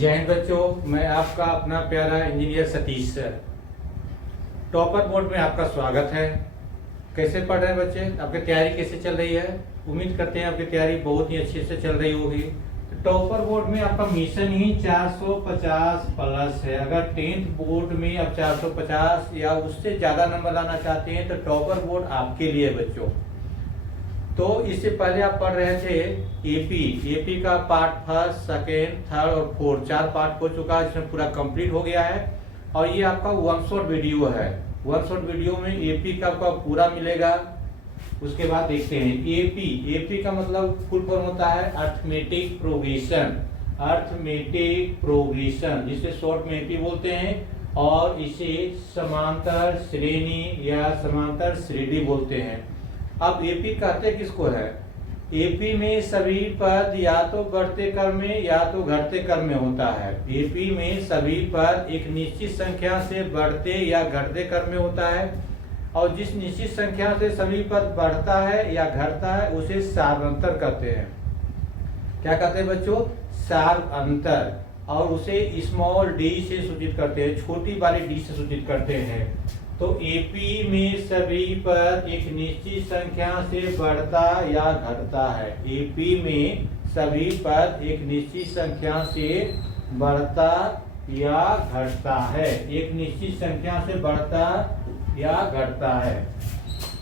जय हिंद बच्चों, मैं आपका अपना प्यारा engineer Satish sir. Topper board में आपका स्वागत है। कैसे पढ़ रहे हैं बच्चे? आपकी तैयारी कैसे चल रही है? उम्मीद करते हैं आपकी तैयारी बहुत ही अच्छे से चल रही होगी। तो टॉपर बोर्ड में आपका मिशन ही 450 प्लस है। अगर 10th बोर्ड में आप 450 या उससे ज़्यादा नंबर लाना चाहते हैं तो टॉपर बोर्ड आपके लिए बच्चों। तो इससे पहले आप पढ़ रहे थे एपी का पार्ट फर्स्ट, सेकेंड, थर्ड और फोर्थ, 4 पार्ट हो चुका है, जिसमें पूरा कंप्लीट हो गया है। और ये आपका वन शॉट वीडियो है। वन शॉट वीडियो में एपी का आपका पूरा मिलेगा। उसके बाद देखते हैं एपी का मतलब फुल फॉर्म होता है अर्थमेटिक प्रोग्रेशन। अर्थमेटिक प्रोग्रेशन जिसे शॉर्ट में एपी बोलते हैं, और इसे समांतर श्रेणी या समांतर श्रेणी बोलते हैं। अब एपी कहते किसको है? एपी में सभी पद या तो बढ़ते क्रम में या तो घटते क्रम में होता है। एपी में सभी पद एक निश्चित संख्या से बढ़ते या घटते क्रम में होता है, और जिस निश्चित संख्या से सभी पद बढ़ता है या घटता है उसे सार्वंतर कहते हैं। क्या कहते हैं बच्चों? सार्वंतर। और उसे स्मॉल डी से सूचित करते हैं, छोटी वाली डी से सूचित करते हैं। तो एपी में सभी पद एक निश्चित संख्या से बढ़ता या घटता है। एपी में सभी पद एक निश्चित संख्या से बढ़ता या घटता है। एक निश्चित संख्या से बढ़ता या घटता है।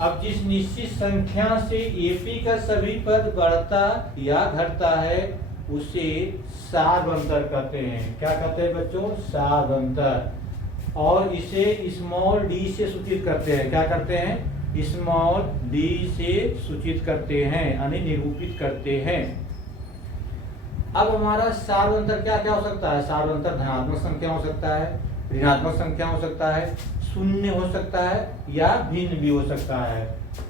अब जिस निश्चित संख्या से एपी का सभी पद बढ़ता या घटता है उसे सार्वंतर कहते हैं। क्या कहते हैं बच्चों? सार्वंतर। और इसे स्मॉल डी से सूचित करते हैं। क्या करते हैं? स्मॉल डी से सूचित करते हैं, यानी निरूपित करते हैं। अब हमारा सार्वंतर क्या क्या हो सकता है? सार्वंतर धनात्मक संख्या हो सकता है, ऋणात्मक संख्या हो सकता है, शून्य हो सकता है या भिन्न भी हो सकता है।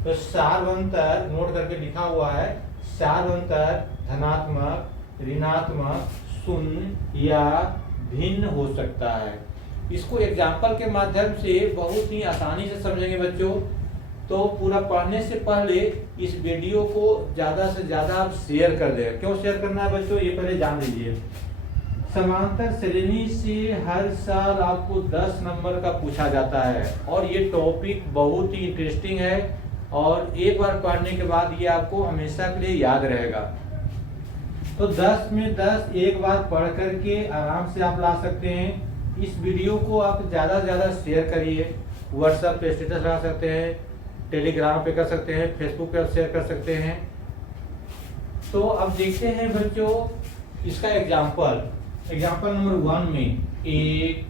तो सार्वंतर नोट करके लिखा हुआ है, सार्वंतर धनात्मक, ऋणात्मक, शून्य या भिन्न हो सकता है। इसको एग्जाम्पल के माध्यम से बहुत ही आसानी से समझेंगे बच्चों। तो पूरा पढ़ने से पहले इस वीडियो को ज़्यादा से ज़्यादा आप शेयर कर दें। क्यों शेयर करना है बच्चों, ये पहले जान लीजिए। समांतर श्रेणी से हर साल आपको 10 नंबर का पूछा जाता है, और ये टॉपिक बहुत ही इंटरेस्टिंग है, और एक बार पढ़ने के बाद ये आपको हमेशा के लिए याद रहेगा। तो 10 में 10 एक बार पढ़ करके आराम से आप ला सकते हैं। इस वीडियो को आप ज़्यादा से ज़्यादा शेयर करिए। व्हाट्सएप पे स्टेटस लगा सकते हैं, टेलीग्राम पे कर सकते हैं, फेसबुक पे शेयर कर सकते हैं। तो अब देखते हैं बच्चों इसका एग्जाम्पल नंबर 1 में 1,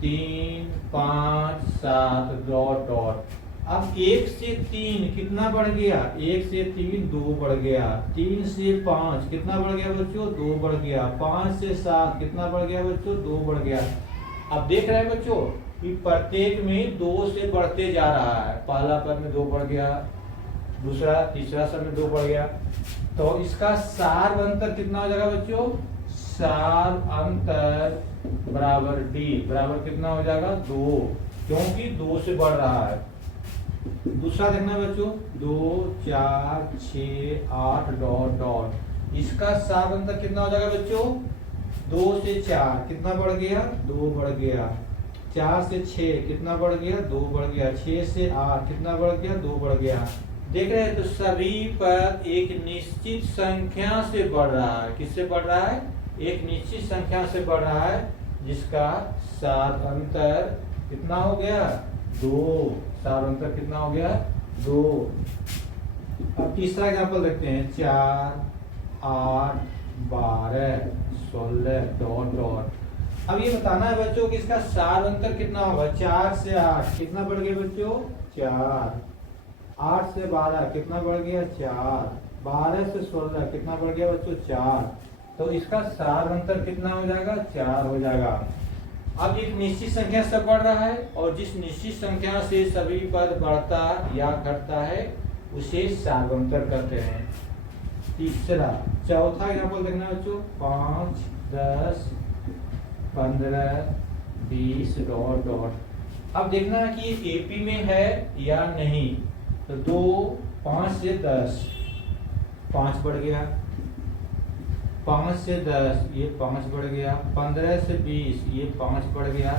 3, 5, 7 डॉट डॉट। अब 1 से 3 कितना बढ़ गया? 1 से 3 2 बढ़ गया। 3 से 5 कितना बढ़ गया बच्चों? 2 बढ़ गया। 5 से 7 कितना बढ़ गया बच्चों? 2 बढ़ गया। अब देख रहे हैं बच्चों कि प्रत्येक में 2 से बढ़ते जा रहा है। पहला पद में 2 बढ़ गया, दूसरा तीसरा सब में 2 बढ़ गया। तो इसका सार्वंतर कितना हो जाएगा बच्चों? सार्वंतर बराबर डी बराबर कितना हो जाएगा? 2, क्योंकि 2 से बढ़ रहा है। दूसरा देखना बच्चों 2, 4, 6, 8 डॉट डॉट। इसका सार्वंतर कितना हो जाएगा बच्चों? 2 से 4 कितना बढ़ गया? 2 बढ़ गया। 4 से 6 कितना बढ़ गया? 2 बढ़ गया। 6 से 8 कितना बढ़ गया? 2 बढ़ गया। देख रहे हैं? तो सभी पर एक निश्चित संख्या से बढ़ रहा है। किससे बढ़ रहा है? एक निश्चित संख्या से बढ़ रहा है, जिसका सार्वंतर कितना हो गया? 2। सार्वंतर कितना हो गया? 2। अब तीसरा एग्जाम्पल देखते हैं 4, 8, 12, 16 डॉट डॉट। अब ये बताना है बच्चों कि इसका सार्वंतर कितना होगा? 4 से 8 कितना बढ़ गया बच्चों? 4। 8 से 12 कितना बढ़ गया? 4। 12 से 16 कितना बढ़ गया बच्चों? 4। तो इसका सार्वंतर कितना हो जाएगा? 4 हो जाएगा। अब एक निश्चित संख्या से बढ़ रहा है, और जिस निश्चित संख्या से सभी पद बढ़ता या घटता है उसे सार्वंतर कहते हैं। चौथा एग्जाम्पल देखना बच्चों 5, 10, 15, 20 डॉट डॉट। अब देखना है कि एपी में है या नहीं। तो 2, 5 से 10 5 बढ़ गया। 5 से 10 ये 5 बढ़ गया, 15 से 20 ये 5 बढ़ गया।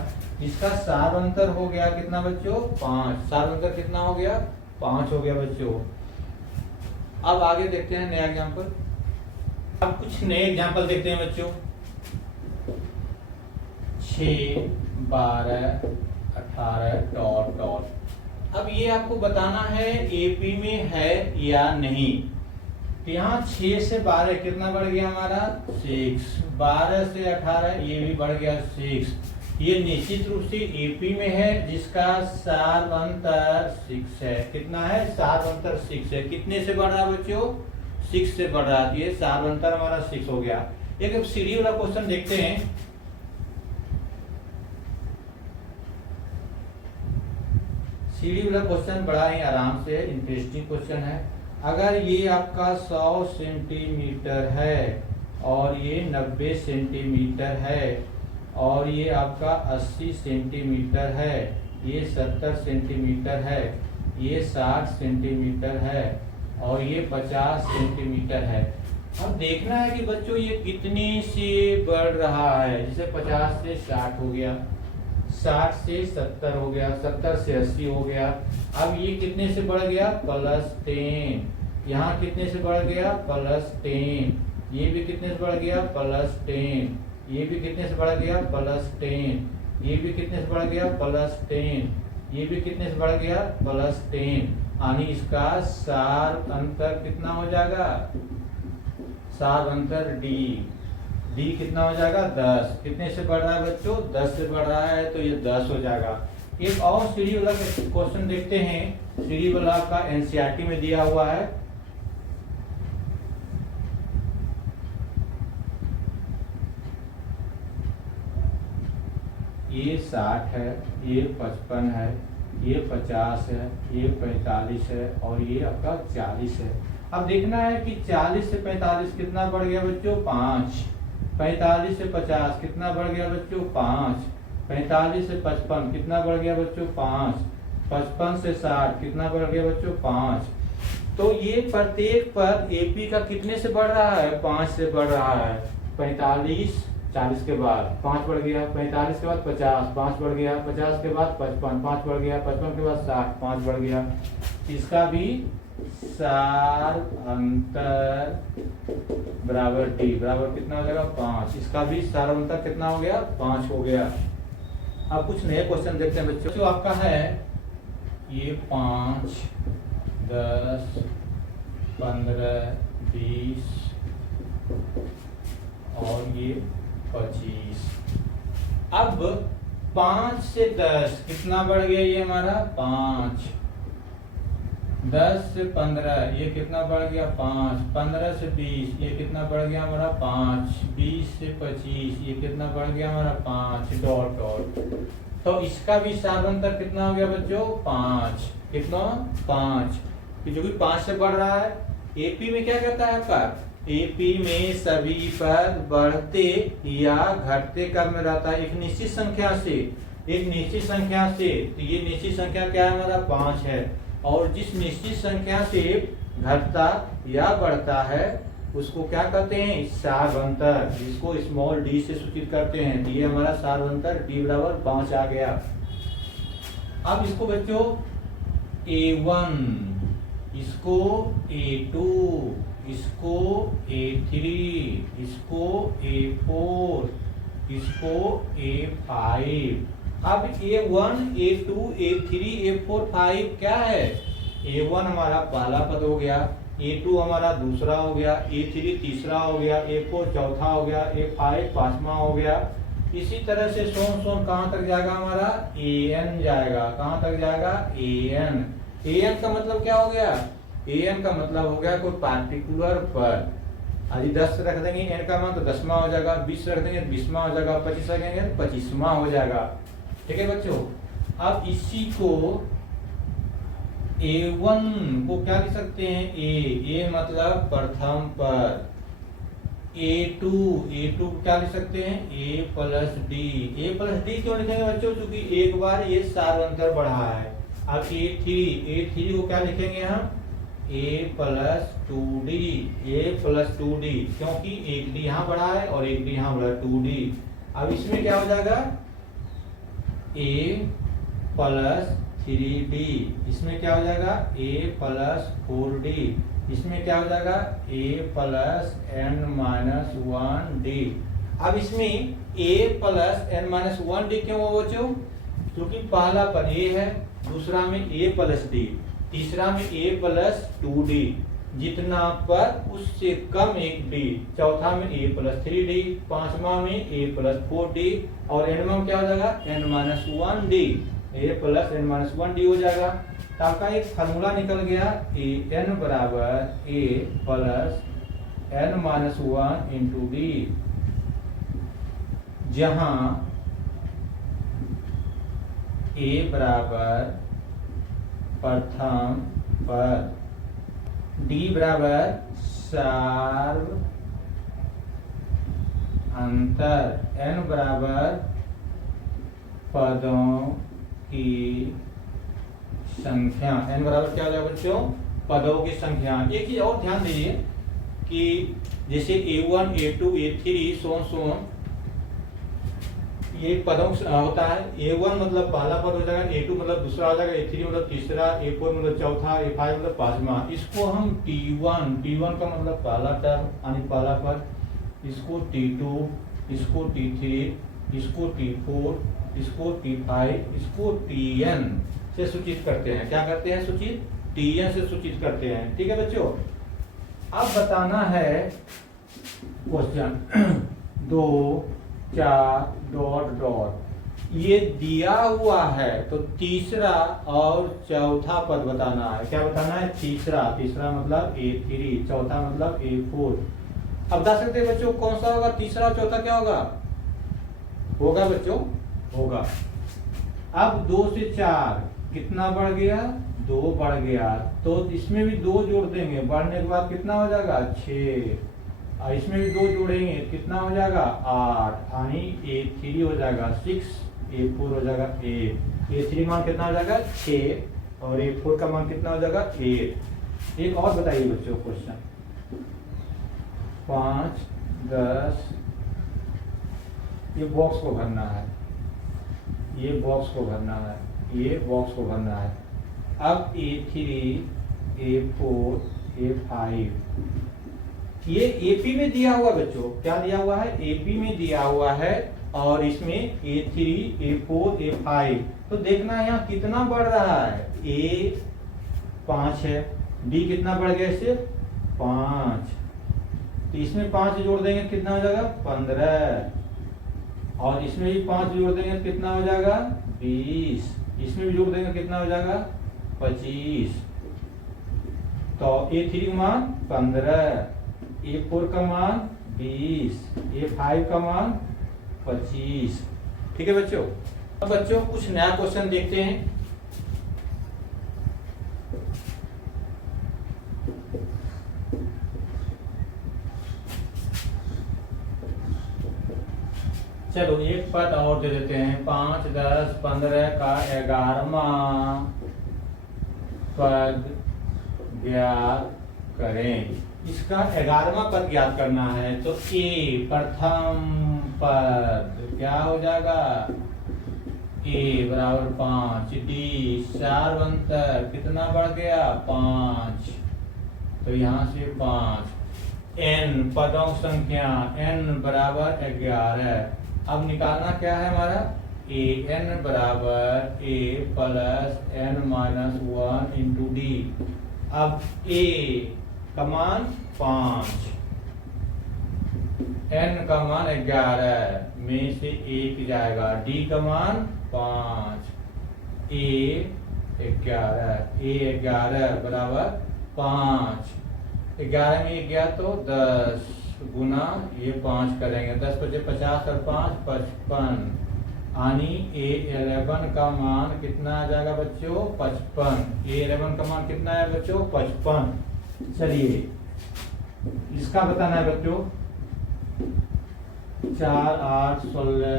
इसका सार अंतर हो गया कितना बच्चों? 5। सार अंतर कितना हो गया? 5 हो गया बच्चों। अब आगे देखते हैं नया एग्जाम्पल। अब कुछ नए एग्जाम्पल देखते हैं बच्चों। 6, 12, 18 डॉट डॉट। अब ये आपको बताना है एपी में है या नहीं। तो यहाँ 6 से 12 कितना बढ़ गया हमारा? 6। 12 से 18 ये भी बढ़ गया 6। ये निश्चित रूप से एपी में है जिसका सार अंतर 6 है। कितना है? सार अंतर 6 है। कितने से बढ़ रहा है बच्चों? 6 से बढ़ रहा है। ये सार अंतर हमारा 6 हो गया। एक सीढ़ी वाला क्वेश्चन देखते हैं। सीढ़ी वाला क्वेश्चन बड़ा ही आराम से इंटरेस्टिंग क्वेश्चन है। अगर ये आपका 100 सेंटीमीटर है और ये 90 सेंटीमीटर है और ये आपका 80 सेंटीमीटर है, ये 70 सेंटीमीटर है, ये 60 सेंटीमीटर है और ये 50 सेंटीमीटर है। अब देखना है कि बच्चों ये कितने से बढ़ रहा है। जैसे 50 से 60 हो गया, 60 से 70 हो गया, 70 से 80 हो गया। अब ये कितने से बढ़ गया? +10। यहाँ कितने से बढ़ गया? +10। ये भी कितने से बढ़ गया? +10। ये भी कितने से बढ़ गया? +10। ये भी कितने से बढ़ गया? +10। ये भी कितने से बढ़ गया? +10। यानी इसका सार अंतर कितना हो जाएगा? सार अंतर डी। डी कितना हो जाएगा? 10। कितने से बढ़ रहा है बच्चों? 10 से बढ़ रहा है तो ये 10 हो जाएगा। एक और सीढ़ी वाला क्वेश्चन देखते हैं। सीढ़ी वाला का एनसीईआरटी में दिया हुआ है। ये 60 है, ये 55 है, ये 50 है, ये 45 है और ये आपका 40 है। अब देखना है कि 40 से 45 कितना बढ़ गया बच्चों? 5। 45 से 50 कितना बढ़ गया बच्चों? 5। 45 से 55 कितना बढ़ गया बच्चों? 5। 55 से 60 कितना बढ़ गया बच्चों? 5। तो ये प्रत्येक पर एपी का कितने से बढ़ रहा है? 5 से बढ़ रहा है। 45 40 के बाद 5 बढ़ गया, 45 के बाद 50 5 बढ़ गया, 50 के बाद 55 5 बढ़ गया, 55 के बाद 60 5 बढ़ गया। इसका भी सार अंतर बराबर डी बराबर कितना हो जाएगा? 5। इसका भी सार अंतर कितना हो गया? 5 हो गया। अब कुछ नए क्वेश्चन देखते हैं बच्चों। जो आपका है ये 5, 10, 15, 20 और ये 25। अब 5 से 10 कितना बढ़ गया? ये हमारा 5। 10 से 15 ये कितना बढ़ गया? 5। 15 से 20 ये कितना बढ़ गया हमारा? 5। 20 से 25 ये कितना बढ़ गया हमारा? 5 डॉट डॉट। तो इसका भी सार अंतर कितना हो गया बच्चों? 5। कितना? 5। जो कि 5 से बढ़ रहा है। एपी में क्या कहता है आपका? एपी में सभी पर बढ़ते या घटते क्रम में रहता है एक निश्चित संख्या से। एक निश्चित संख्या से, तो ये निश्चित संख्या क्या है हमारा? 5 है। और जिस निश्चित संख्या से घटता या बढ़ता है उसको क्या कहते हैं? सार अंतर, जिसको स्मॉल डी से सूचित करते हैं। तो ये हमारा सार अंतर डी बराबर 5 आ गया। अब इसको बच्चों A1, इसको A2, इसको A3, इसको A4, इसको A5। अब A1, A2, A3, A4, 5 क्या है? A1 हमारा पहला पद हो गया, A2 हमारा दूसरा हो गया, A3 तीसरा हो गया, A4 चौथा हो गया, A5 पांचवा हो गया। इसी तरह से सोन कहाँ तक जाएगा हमारा? AN जाएगा। कहाँ तक जाएगा? AN। AN का मतलब क्या हो गया? AN का मतलब हो गया कोई पार्टिकुलर पद। यदि 10 रख देंगे n का मान तो 10वां हो जाएगा, 20 रख देंगे 20वां हो जाएगा, 25 रखेंगे 25वां हो जाएगा। ठीक है बच्चों। अब इसी को A1 को क्या लिख सकते हैं? A मतलब प्रथम पद। A2 क्या लिख सकते हैं? A प्लस डी क्यों लिखेंगे बच्चों? क्योंकि एक बार ये सार अंतर बढ़ा है। अब A3 को क्या लिखेंगे हम? a plus 2d, a plus 2d, क्योंकि एक d यहाँ बढ़ा है और एक d यहाँ बढ़ा है 2d। अब इसमें क्या हो जाएगा a प्लस 3d, इसमें क्या हो जाएगा a प्लस 4d, इसमें क्या हो जाएगा a plus n minus 1d। अब इसमें a plus n minus 1d क्यों हो बच्चों? क्योंकि पहला पर a है, दूसरा में a प्लस d, तीसरा में a प्लस 2d, जितना पर उससे कम एक d, चौथा में a प्लस 3d, पांचवा में a प्लस 4d और एनवा में क्या हो जाएगा n minus 1d, a plus n minus 1d हो जाएगा। तो आपका एक फार्मूला निकल गया a n बराबर a plus n minus 1 into d, जहां a बराबर प्रथम पद, d बराबर सार्व अंतर, n बराबर पदों की संख्या, n बराबर क्या हो जाएगा बच्चों? पदों की संख्या। एक चीज और ध्यान दीजिए कि जैसे a1 a2 a3 सोन ये पदों होता है। a1 मतलब पहला पद हो जाएगा, a2 मतलब दूसरा हो जाएगा, a3 मतलब तीसरा, a4 मतलब चौथा, a5 मतलब पांचवा। इसको हम t1 का मतलब पहला टर्म यानी पहला पद, इसको t2, इसको t3, इसको t4, इसको t5, इसको tn से सूचित करते हैं। क्या करते हैं? सूचित tn से सूचित करते हैं। ठीक है बच्चों, अब बताना है क्वेश्चन 2 4 डॉट डॉट, ये दिया हुआ है तो तीसरा और चौथा पद बताना है। क्या बताना है? तीसरा मतलब a3, चौथा मतलब a4। अब बता सकते हैं बच्चों कौन सा होगा तीसरा और चौथा? क्या होगा बच्चों? होगा। अब 2 से 4 कितना बढ़ गया? 2 बढ़ गया, तो इसमें भी 2 जोड़ देंगे, बढ़ने के बाद कितना हो जाएगा 6, और इसमें भी 2 जोड़ेंगे कितना हो जाएगा 8, यानी a3 हो जाएगा 6, a4 हो जाएगा 8। a3 मान कितना हो जाएगा 6 और a4 का मान कितना हो जाएगा 8। एक और बताइए बच्चों क्वेश्चन 5 10, ये बॉक्स को भरना है, ये बॉक्स को भरना है, ये बॉक्स को भरना है। अब a3 a4 a5 ये AP में दिया हुआ बच्चों, क्या दिया हुआ है? AP में दिया हुआ है, और इसमें A3 A4 A5। तो देखना यहाँ कितना बढ़ रहा है, A 5 है, D कितना बढ़ गया इससे 5, तो इसमें 5 जोड़ देंगे कितना हो जाएगा 15, और इसमें भी 5 जोड़ देंगे कितना हो जाएगा 20, इसमें भी जोड़ देंगे कितना हो जाएगा 25। तो A3 का मान 15, A4 का मान 20, A5 का मान 25। ठीक है बच्चों। अब बच्चों कुछ नया क्वेश्चन देखते हैं। चलो एक पद और दे देते हैं, 5 10 15 का 11वां पद ज्ञात करें। इसका 11वां पद ज्ञात करना है, तो a प्रथम पद क्या हो जाएगा a बराबर 5, d सार्वंतर कितना बढ़ गया 5, तो यहाँ से 5, n पदों संख्या n बराबर 11। अब निकालना क्या है हमारा a n बराबर a plus n minus 1 into D. अब a का मान 5, n का मान 11 में से 1 जाएगा, d का मान 5, a 11 बराबर 5, 11 में 1 गया तो 10 गुना ये 5 करेंगे, 10 पचे 50 और 5 55, यानी A11 का मान कितना आ जाएगा बच्चों 55। A11 का मान कितना है बच्चों 55। चलिए इसका बताना है बच्चों 4 8 16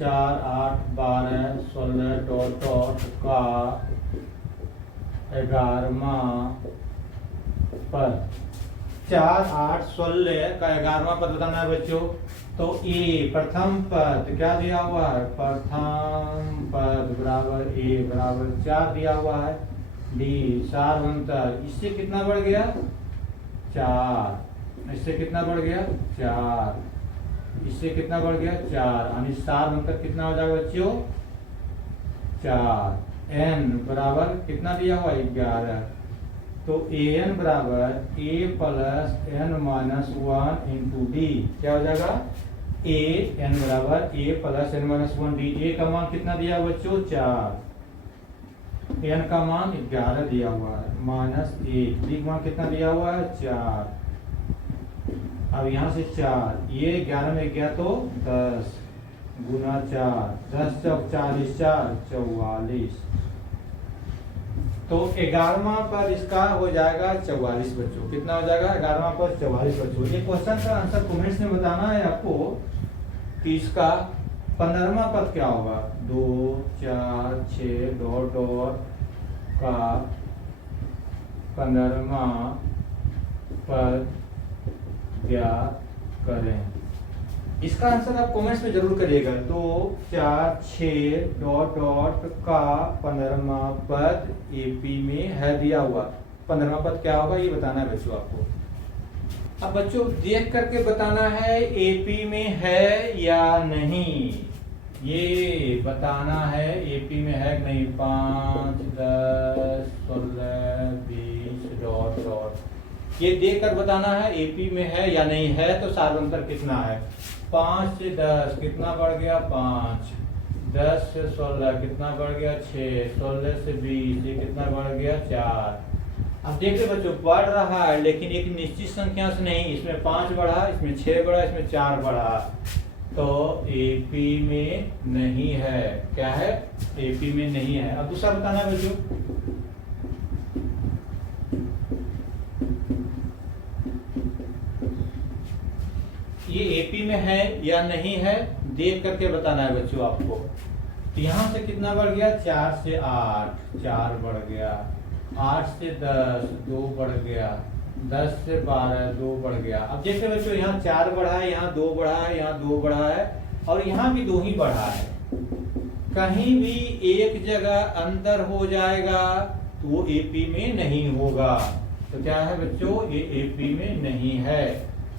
4 8 12 16 डॉट डॉट का 11वां पद। 4, 8, 16 का 11वां पद बताना है बच्चों। तो ए प्रथम पद क्या दिया हुआ है, प्रथम पद बराबर ए बराबर 4 दिया हुआ है। डी सारवंतर, इससे कितना बढ़ गया 4, इससे कितना बढ़ गया 4, इससे कितना बढ़ गया 4, यानी सारवंतर कितना हो जाएगा बच्चों 4। एन बराबर कितना दिया हुआ 11, तो ए एन बराबर a plus n minus 1 into d, क्या हो जाएगा ए एन बराबर a plus n minus 1 d. A का मान कितना दिया बच्चों 4, एन का मान 11 दिया हुआ है माइनस 1, डी का मान कितना दिया हुआ है 4। अब यहाँ से 4, ये 11 में गया तो 10 गुना 4, 10 चौक 40, 4 44, तो 11वां पद इसका हो जाएगा 44 बच्चों। कितना हो जाएगा 11वां पद 44 बच्चों। ये क्वेश्चन का आंसर कमेंट्स में बताना है आपको कि इसका 15वां पद क्या होगा। 2, 4, 6 डॉट डॉट का 15वां पद ज्ञात करें। इसका आंसर आप कमेंट्स में जरूर करिएगा। 2, 4, 6 डॉट डॉट का 15वां पद एपी में है दिया हुआ। 15वां पद क्या होगा ये बताना है बच्चों आपको। अब बच्चों देख करके बताना है एपी में है या नहीं, ये बताना है एपी में है कि नहीं। 5, 10, 16, 20 डॉट डॉट ये देख कर बताना है एपी में है या नहीं है। तो सारवंतर कितना है 5 से 10 कितना बढ़ गया 5, 10 से 16 कितना बढ़ गया 6, 16 से 20 ये कितना बढ़ गया 4। अब देखिए बच्चों बढ़ रहा है लेकिन एक निश्चित संख्या से नहीं, इसमें 5 बढ़ा, इसमें 6 बढ़ा, इसमें 4 बढ़ा, तो एपी में नहीं है। क्या है एपी में नहीं है। अब दूसरा बताना है बच्चों। ये एपी में है या नहीं है देख करके बताना है बच्चों आपको। तो यहाँ से कितना बढ़ गया 4 से 8 4 बढ़ गया, 8 से 10 2 बढ़ गया, 10 से 12 2 बढ़ गया। अब देखिए बच्चों यहाँ 4 बढ़ा है, यहाँ 2 बढ़ा है, यहाँ 2 बढ़ा है और यहाँ भी 2 ही बढ़ा है। कहीं भी एक जगह अंतर हो जाएगा तो वो एपी में नहीं होगा। तो क्या है बच्चों ये एपी में नहीं है।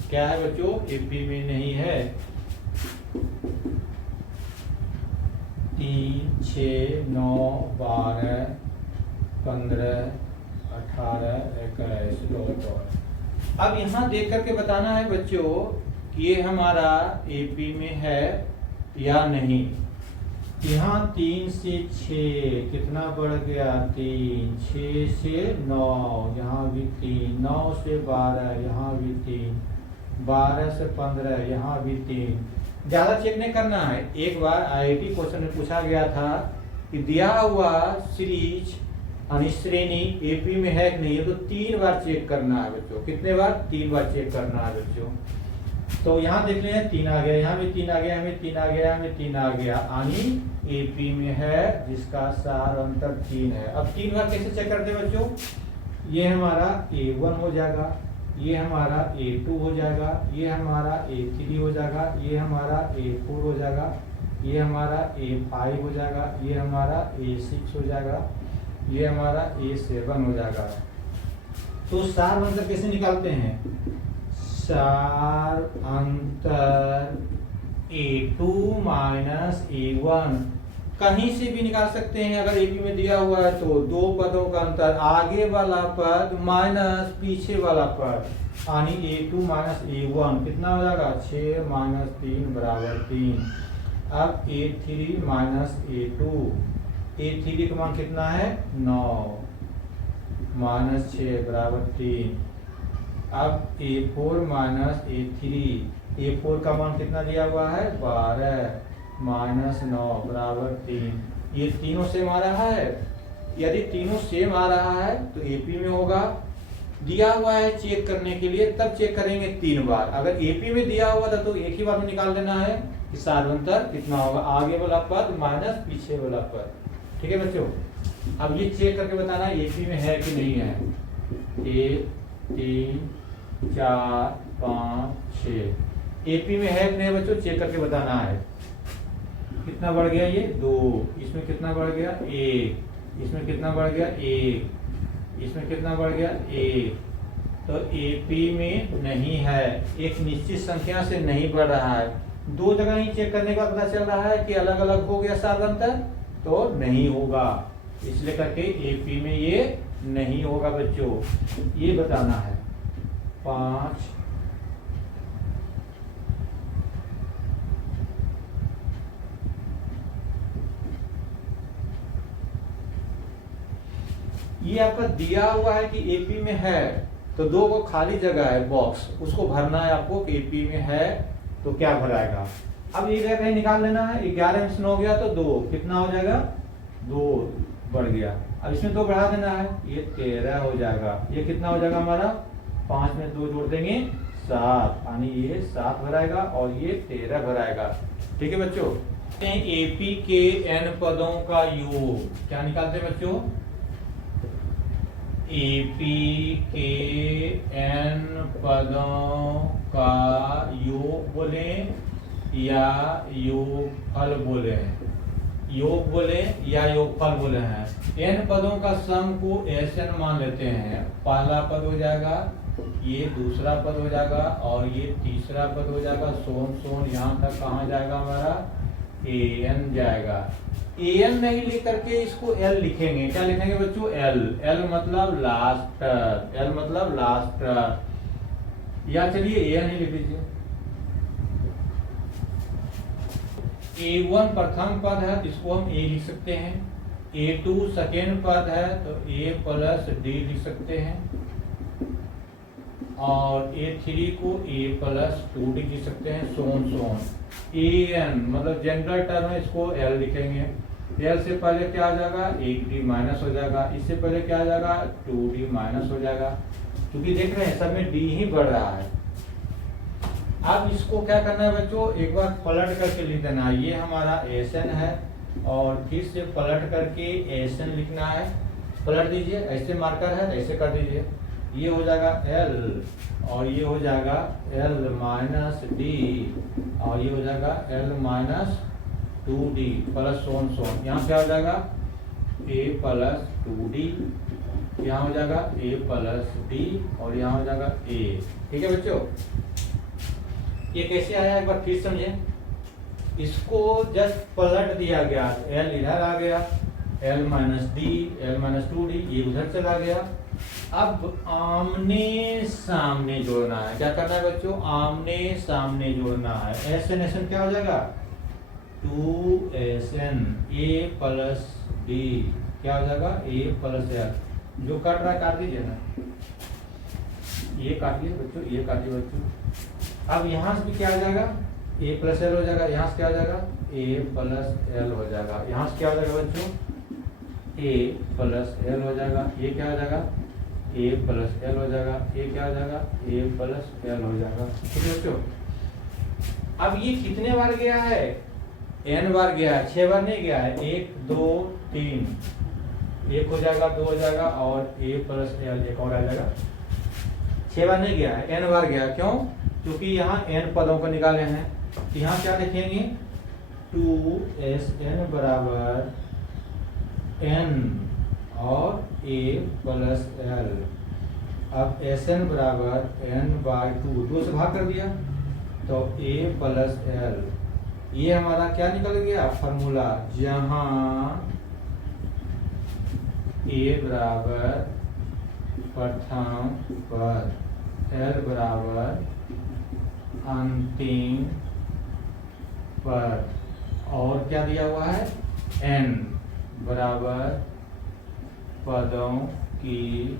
क्या है बच्चों एपी में नहीं है। 3, 6, 9, 12, 15, 18, 21 डॉट। अब यहाँ देख करके बताना है बच्चों कि ये हमारा एपी में है या नहीं। यहाँ 3 से 6 कितना बढ़ गया 3, 6 से 9 यहाँ भी 3, 9 से 12 यहाँ भी 3, 12 से 15 यहाँ भी 3। ज्यादा चेक नहीं करना है। एक बार आईआईटी क्वेश्चन में पूछा गया था कि दिया हुआ सीरीज यानी श्रेणी एपी में है कि नहीं है, तो 3 बार चेक करना है बच्चों। कितने बार 3 बार चेक करना है बच्चों। तो यहाँ देख लें 3 आ गया, यहाँ भी 3 आ गया, हमें 3 आ गया, हमें 3 आ गया, यानी एपी में है जिसका सार अंतर 3 है। अब 3 बार कैसे चेक करते हैं बच्चों। ये हमारा A1 हो जाएगा, ये हमारा A2 हो जाएगा, ये हमारा A3 हो जाएगा, ये हमारा A4 हो जाएगा, ये हमारा A5 हो जाएगा, ये हमारा A6 हो जाएगा, ये हमारा A7 हो जाएगा। तो सार अंतर कैसे निकालते हैं। सार अंतर A2 माइनस A1 कहीं से भी निकाल सकते हैं। अगर एपी में दिया हुआ है तो 2 पदों का अंतर, आगे वाला पद माइनस पीछे वाला पद, यानी A2 माइनस A1 कितना हो जाएगा 6 माइनस 3 बराबर 3। अब A3 माइनस A2, A3 का मान कितना है 9 माइनस 6 बराबर 3। अब A4 माइनस A3, A4 का मान कितना दिया हुआ है 12 माइनस 9 बराबर 3। ये तीनों सेम आ रहा है। यदि तीनों सेम आ रहा है तो एपी में होगा। दिया हुआ है चेक करने के लिए, तब चेक करेंगे 3 बार। अगर एपी में दिया हुआ था तो एक ही बार में निकाल देना है कि सारवंतर कितना होगा, आगे वाला पद माइनस पीछे वाला पद। ठीक है बच्चों। अब ये चेक करके बताना एपी में है कि नहीं है। 3 4 5 6। एपी में है कि नहीं बच्चों, चेक करके बताना है। कितना बढ़ गया ये 2, इसमें कितना बढ़ गया 1, इसमें कितना बढ़ गया 1, इसमें कितना बढ़ गया 1। तो एपी में नहीं है, एक निश्चित संख्या से नहीं बढ़ रहा है। दो जगह ही चेक करने का पता चल रहा है कि अलग अलग हो गया साधारणतः, तो नहीं होगा, इसलिए करके एपी में ये नहीं होगा बच्चों, ये बताना है। 5 ये आपका दिया हुआ है कि एपी में है, तो 2 को खाली जगह है बॉक्स, उसको भरना है आपको कि एपी में है तो क्या भराएगा। अब ये जगह कहीं निकाल लेना है, 11 में से 9 गया तो 2, कितना हो जाएगा 2 बढ़ गया। अब इसमें 2 बढ़ा देना है, ये 13 हो जाएगा। ये कितना हो जाएगा हमारा, 5 में 2 जोड़ देंगे 7, यानी ये 7 भराएगा और ये 13 भराएगा। ठीक है बच्चों, एपी के n पदों का योग क्या निकालते हैं बच्चों, एपी के n पदों का योग बोले या योगफल बोले, योग बोले या योगफल बोले हैं। n पदों का सम को Sn मान लेते हैं। पहला पद हो जाएगा, ये दूसरा पद हो जाएगा और ये तीसरा पद हो जाएगा, सोन सोन यहाँ तक कहाँ जाएगा हमारा an जाएगा। an नहीं लिख करके इसको l लिखेंगे। क्या लिखेंगे बच्चों, l मतलब लास्ट, l मतलब लास्ट, या चलिए an ही लिख दीजिए। a1 प्रथम पद है, इसको हम a लिख सकते हैं। a2 सेकेंड पद है तो a प्लस d लिख सकते हैं, और a3 को a प्लस 2d लिख सकते हैं, सोन सोन। an मतलब जनरल टर्म है, इसको l लिखेंगे। l से पहले क्या आ जाएगा, 1d माइनस हो जाएगा, इससे पहले क्या आ जाएगा 2d माइनस हो जाएगा, क्योंकि देख रहे हैं सब में d ही बढ़ रहा है। अब इसको क्या करना है बच्चों, एक बार पलट करके लिख देना है। ये हमारा Sn है और फिर से पलट करके Sn लिखना है। पलट दीजिए, ऐसे मार्कर है ऐसे कर दीजिए, ये हो जाएगा l और ये हो जाएगा l माइनस डी और ये हो जाएगा l माइनस 2d प्लस सोन सोन। यहाँ क्या हो जाएगा a प्लस 2d, यहाँ हो जाएगा a प्लस d और यहाँ हो जाएगा a। ठीक है बच्चों, ये कैसे आया एक बार फिर समझे। इसको जस्ट पलट दिया गया, l इधर आ गया, l minus D, l minus 2d ये उधर चला गया। अब आमने सामने जोड़ना है। क्या करना है बच्चों, आमने सामने जोड़ना है। Sn Sn क्या हो जाएगा 2Sn, a प्लस d क्या हो जाएगा a प्लस l। जो काट रहा है काट दीजिए ना, ये काटिए बच्चों, ये काटिए बच्चों। अब यहाँ से भी क्या हो जाएगा a प्लस l हो जाएगा, यहाँ से क्या हो जाएगा a प्लस l हो जाएगा, यहाँ से क्या हो जाएगा बच्चों a प्लस l हो जाएगा, ये क्या हो जाएगा a प्लस l हो जाएगा, ये क्या हो जाएगा a प्लस l हो जाएगा। ठीक है बच्चों, अब ये कितने बार गया है, n बार गया है, 6 बार नहीं गया है। 1 2 3, 1 हो जाएगा, 2 हो जाएगा और a प्लस l एक और आ जाएगा। 6 बार नहीं गया है, n बार गया। क्यों, क्योंकि यहाँ n पदों को निकाले हैं। तो यहाँ क्या लिखेंगे 2Sn बराबर n और a प्लस l। अब Sn बराबर n/2, 2 से भाग कर दिया तो a प्लस l। ये हमारा क्या निकल गया फॉर्मूला, जहाँ a बराबर प्रथम पद, l बराबर अंतिम पद, और क्या दिया हुआ है n बराबर पदों की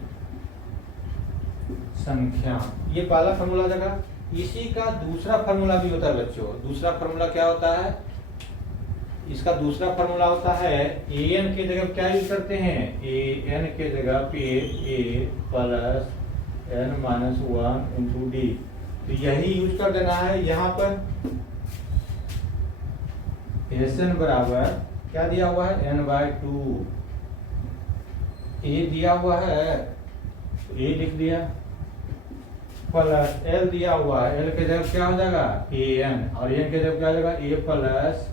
संख्या। ये पहला फॉर्मूला जगह। इसी का दूसरा फॉर्मूला भी होता है बच्चों। दूसरा फॉर्मूला क्या होता है, इसका दूसरा फॉर्मूला होता है an की जगह क्या यूज करते हैं, an के जगह पे a plus n minus 1 into D. तो यही यूज कर देना है यहाँ पर। Sn बराबर क्या दिया हुआ है n/2, a दिया हुआ है a लिख दिया, प्लस एल दिया हुआ है, एल के जगह क्या हो जाएगा ए एन, और एन के जगह क्या हो जाएगा a plus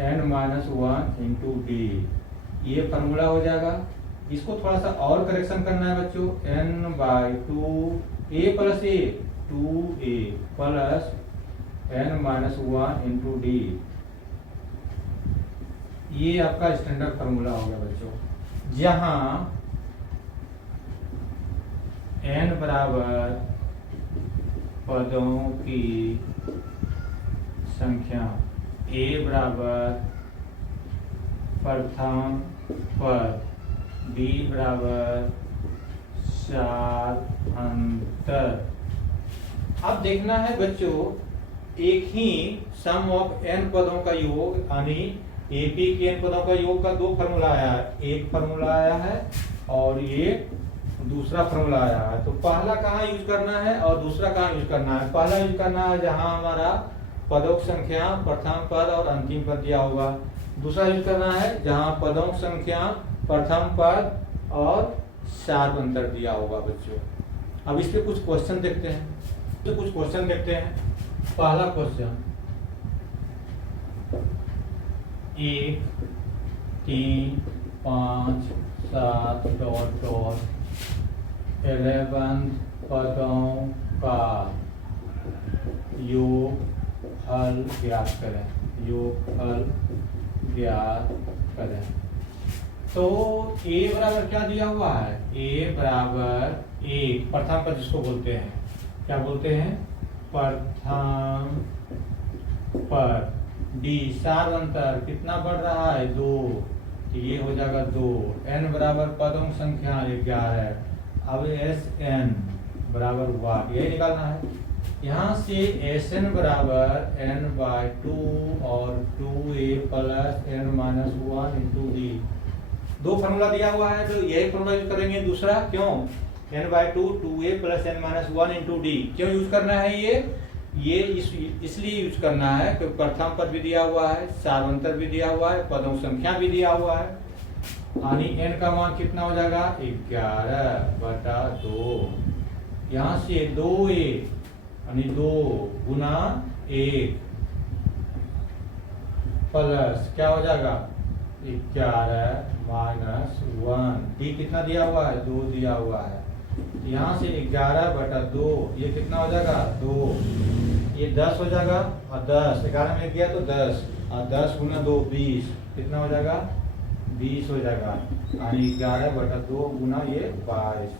n minus one into d. ये फॉर्मूला हो जाएगा। इसको थोड़ा सा और करेक्शन करना है बच्चों, n by two a plus a, two a plus n minus one into d. ये आपका स्टैंडर्ड फॉर्मूला हो गया बच्चों, जहां n बराबर पदों की संख्या, a बराबर प्रथम पद, b बराबर चार अंतर। अब देखना है बच्चों, एक ही सम ऑफ n पदों का योग, यानी AP के n पदों का योग का दो फॉर्मूला आया है, एक फॉर्मूला आया है और ये दूसरा फॉर्मूला आया है। तो पहला कहाँ यूज करना है और दूसरा कहाँ यूज करना है? पहला यूज करना है जहां हमारा पदों की संख्या प्रथम पद और अंतिम पद दिया होगा। दूसरा यूज करना है जहां पदों की संख्या प्रथम पद और चार अंतर दिया होगा बच्चों। अब इस पे कुछ क्वेश्चन देखते हैं, तो कुछ क्वेश्चन देखते हैं। पहला क्वेश्चन, 1 3 5 7 डॉट डॉट 11 पदों का योग हल ज्ञात करें, योग हल ज्ञात करें। तो a बराबर क्या दिया हुआ है? a बराबर एक, प्रथम पद जिसको बोलते हैं, क्या बोलते हैं? प्रथम पद। d चार अंतर कितना बढ़ रहा है? 2, तो ये हो जाएगा 2। n बराबर पदों की संख्या 11। अब एस एन बराबर वाट, यही निकालना है। यहाँ से एस एन बराबर एन बाई टू और 2a plus n minus one into d. दो फॉर्मूला दिया हुआ है तो यही फॉर्मूला यूज करेंगे। दूसरा क्यों? N by two 2a plus n minus one into d. क्यों यूज करना है ये इसलिए यूज करना है क्योंकि प्रथम पद भी दिया हुआ है, सार्वंतर भी दिया हुआ है, पदों की संख्या भी दिया हुआ है। यानी n का मान कितना हो जाएगा? 11/2। यहाँ से 2a यानी 2 गुना 1 प्लस क्या हो जाएगा? 11 माइनस 1। डी कितना दिया हुआ है? 2 दिया हुआ है। यहाँ से 11/2, ये कितना हो जाएगा? 2। ये 10 हो जाएगा और 10 11 में गया तो 10, और 10 गुना 2 20, कितना हो जाएगा? 20 हो जाएगा। यानी 11/2 गुना ये 22,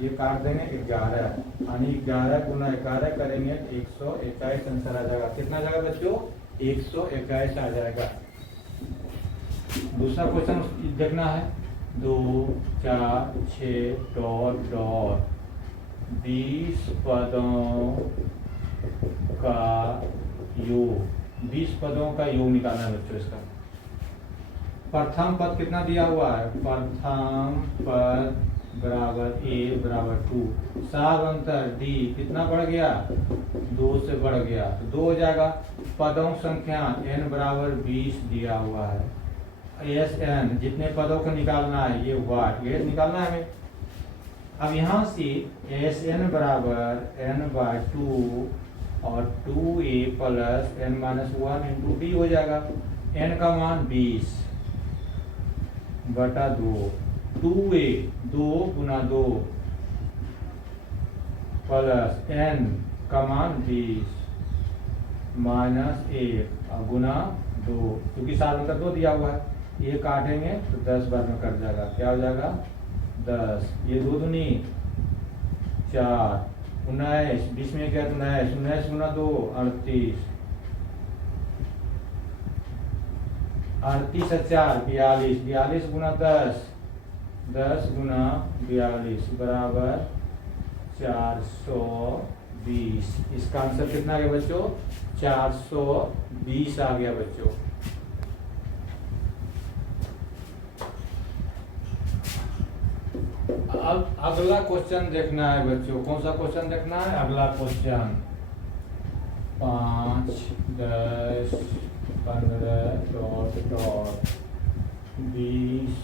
ये काट देंगे 11, यानी 11 गुना 11 करेंगे 121 आंसर आ जाएगा। कितना आ जाएगा बच्चों? 121 आ जाएगा। दूसरा क्वेश्चन देखना है, 2 4 6 डॉट डॉट 20 पदों का योग, 20 पदों का योग निकालना है बच्चों। इसका प्रथम पद कितना दिया हुआ है? प्रथम पद बराबर a बराबर 2, सार अंतर d कितना बढ़ गया? 2 से बढ़ गया तो 2 हो जाएगा। पदों संख्या n बराबर 20 दिया हुआ है। एस एन जितने पदों को निकालना है, ये वाट, ये निकालना है हमें। अब यहाँ से एस एन बराबर n बाई 2 और 2a plus n minus 1 into D हो जाएगा। n का मान 20/2, 2a 2 गुना 2 प्लस n का मान 20 माइनस 1 और गुना 2, क्योंकि साल अंतर 2 दिया हुआ है। ये काटेंगे तो 10 बार में कट जाएगा। क्या हो जाएगा? 10। ये 2 दूनी 4, 19, 20 में क्या? 19, 19 गुना 2 38, 38 से 4 42, 42 गुना 10, 10 गुना 42 बराबर 420। इसका आंसर कितना आ गया बच्चों? 420 आ गया बच्चों। अब अगला क्वेश्चन देखना है बच्चों। कौन सा क्वेश्चन देखना है? अगला क्वेश्चन 5 10 15 डॉट डॉट 20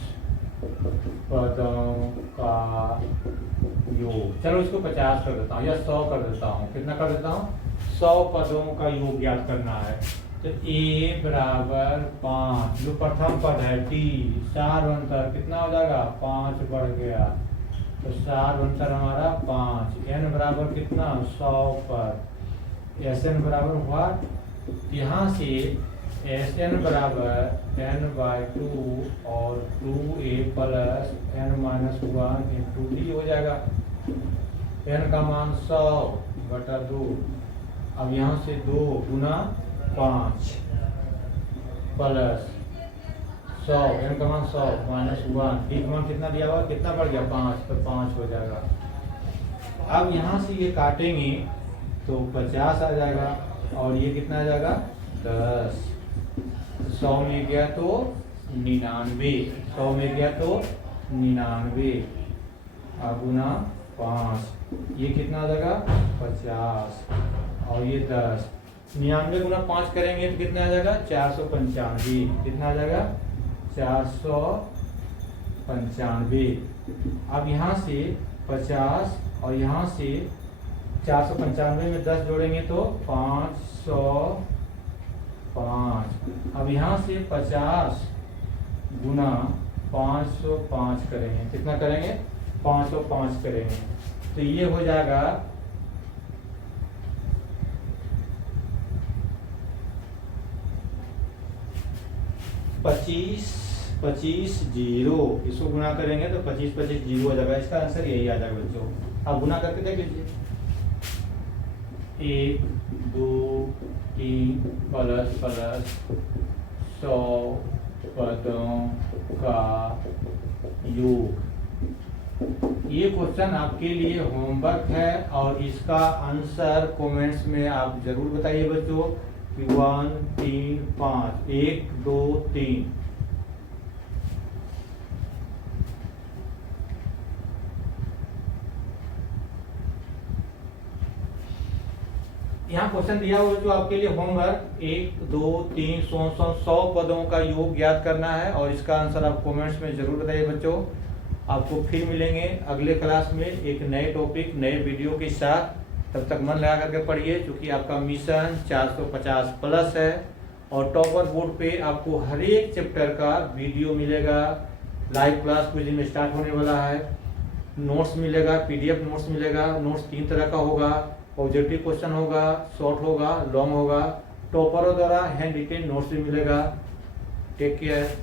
पदों का योग। चलो इसको 50 कर देता हूँ या 100 कर देता हूँ। कितना कर देता हूँ? 100 पदों का योग ज्ञात करना है। तो a बराबर 5, जो प्रथम पद है t, सार अंतर कितना हो जाएगा? 5 बढ़ गया, तो सार अंतर हमारा 5। n बराबर कितना? 100 पर। Sn बराबर हुआ, यहाँ से Sn बराबर n/2 और 2a plus n-1 into d हो जाएगा। n का मान 100/2। अब यहाँ से 2 गुना 5 प्लस 100, n का मान 100 माइनस 1, d का मान कितना दिया हुआ? कितना बढ़ गया? 5, तो 5 हो जाएगा। अब यहाँ से ये काटेंगे तो 50 आ जाएगा और ये कितना आ जाएगा? 10। 100 में गया तो 99, 100 में गया तो 99 गुना 5, ये कितना आ जाएगा? 50 और ये 10। 99 गुना 5 करेंगे तो कितना आ जाएगा? 495। कितना आ जाएगा? 495। अब यहाँ से 50 और यहाँ से 495 में 10 जोड़ेंगे तो 505। अब यहाँ से 50 गुना 505 करेंगे। कितना करेंगे? 505 करेंगे तो ये हो जाएगा 25 0। इसको गुना करेंगे तो 25 0 हो जाएगा। इसका आंसर यही आ जाएगा बच्चों। आप गुना करके देख लीजिए। 1 2 3 प्लस 100 पदों का योग। ये क्वेश्चन आपके लिए होमवर्क है और इसका आंसर कमेंट्स में आप जरूर बताइए बच्चों। 1 3 5 1 2 3। यहाँ क्वेश्चन दिया हुआ जो आपके लिए होमवर्क 1 2 3 100 पदों का योग ज्ञात करना है और इसका आंसर आप कमेंट्स में जरूर बताइए बच्चों। आपको फिर मिलेंगे अगले क्लास में एक नए टॉपिक नए वीडियो के साथ। तब तक मन लगा करके पढ़िए, क्योंकि आपका मिशन 450 प्लस है और टॉपर बोर्ड पे आपको हर एक चैप्टर का वीडियो मिलेगा। लाइव क्लास कुछ दिन में स्टार्ट होने वाला है। नोट्स मिलेगा, PDF नोट्स मिलेगा। नोट्स 3 तरह का होगा, ऑब्जेक्टिव क्वेश्चन होगा, शॉर्ट होगा, लॉन्ग होगा। टॉपरों द्वारा हैंड रिटेन नोट्स भी मिलेगा। Take care.